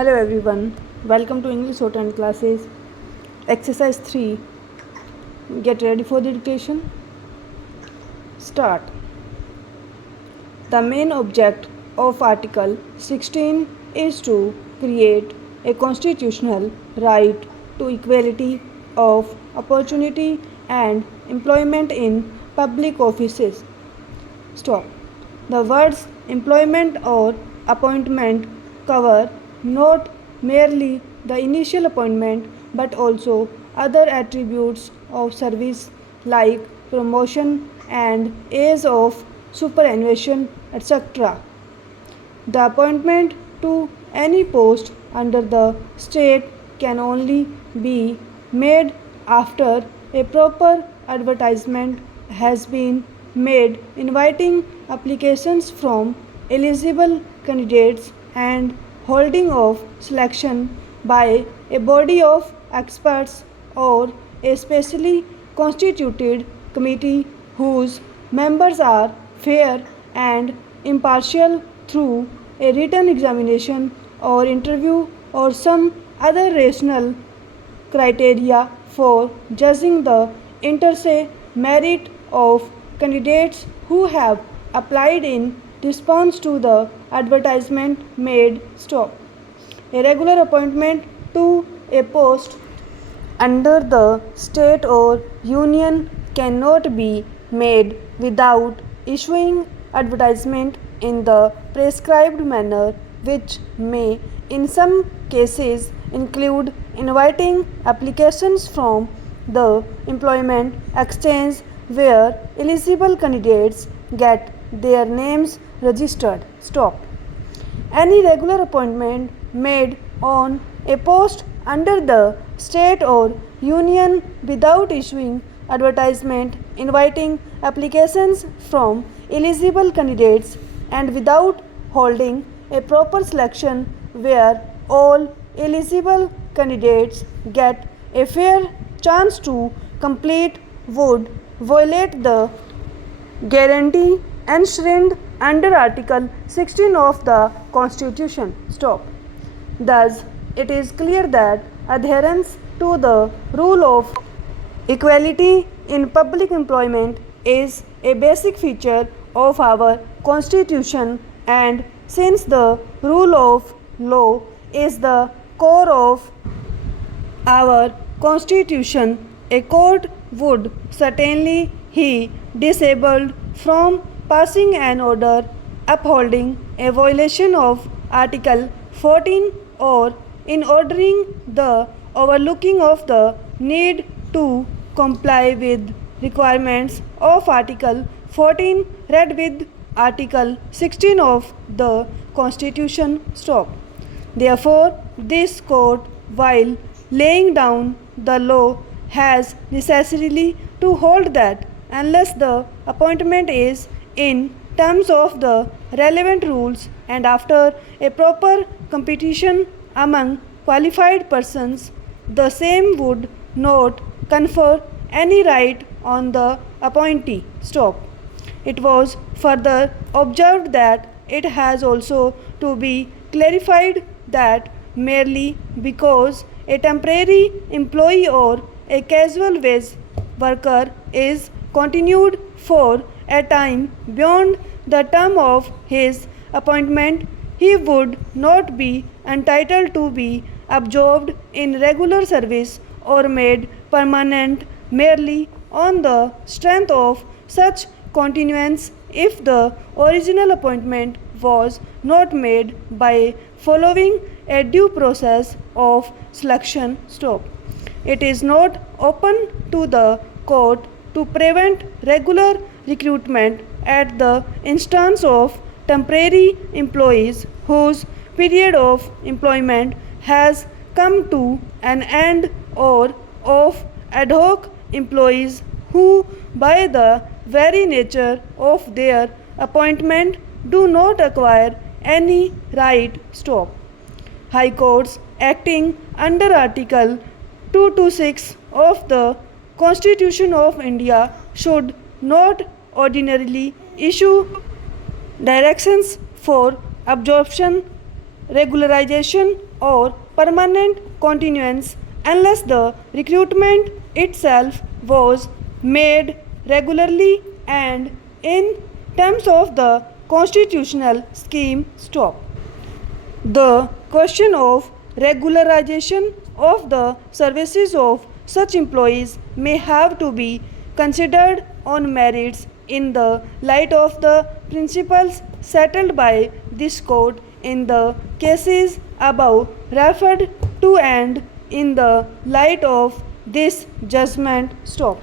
Hello everyone, welcome to English shorthand classes. Exercise 3. Get ready for the dictation. Start. The main object of Article 16 is to create a constitutional right to equality of opportunity and employment in public offices. Stop. The words employment or appointment cover not merely the initial appointment but also other attributes of service like promotion and age of superannuation, etc. The appointment to any post under the state can only be made after a proper advertisement has been made inviting applications from eligible candidates and holding of selection by a body of experts or a specially constituted committee whose members are fair and impartial through a written examination or interview or some other rational criteria for judging the inter se merit of candidates who have applied in response to the advertisement made. Stop. A regular appointment to a post under the state or union cannot be made without issuing advertisement in the prescribed manner, which may in some cases include inviting applications from the employment exchange where eligible candidates get their names registered. Stop. Any regular appointment made on a post under the state or union without issuing advertisement inviting applications from eligible candidates and without holding a proper selection where all eligible candidates get a fair chance to complete would violate the guarantee enshrined under Article 16 of the Constitution. Stop. Thus, it is clear that adherence to the rule of equality in public employment is a basic feature of our Constitution, and since the rule of law is the core of our Constitution, a court would certainly be disabled from passing an order upholding a violation of Article 14 or in ordering the overlooking of the need to comply with requirements of Article 14 read with Article 16 of the Constitution. Stop. Therefore, this court, while laying down the law, has necessarily to hold that unless the appointment is in terms of the relevant rules and after a proper competition among qualified persons, the same would not confer any right on the appointee. Stop. It was further observed that it has also to be clarified that merely because a temporary employee or a casual wage worker is continued for a time beyond the term of his appointment, he would not be entitled to be absorbed in regular service or made permanent merely on the strength of such continuance if the original appointment was not made by following a due process of selection. Stop. It is not open to the court to prevent regular recruitment at the instance of temporary employees whose period of employment has come to an end or of ad hoc employees who by the very nature of their appointment do not acquire any right. Stop. High courts acting under Article 226 of the Constitution of India should not ordinarily issue directions for absorption, regularization or permanent continuance unless the recruitment itself was made regularly and in terms of the constitutional scheme. Stop. The question of regularization of the services of such employees may have to be considered on merits in the light of the principles settled by this court in the cases above referred to and in the light of this judgment. Stop.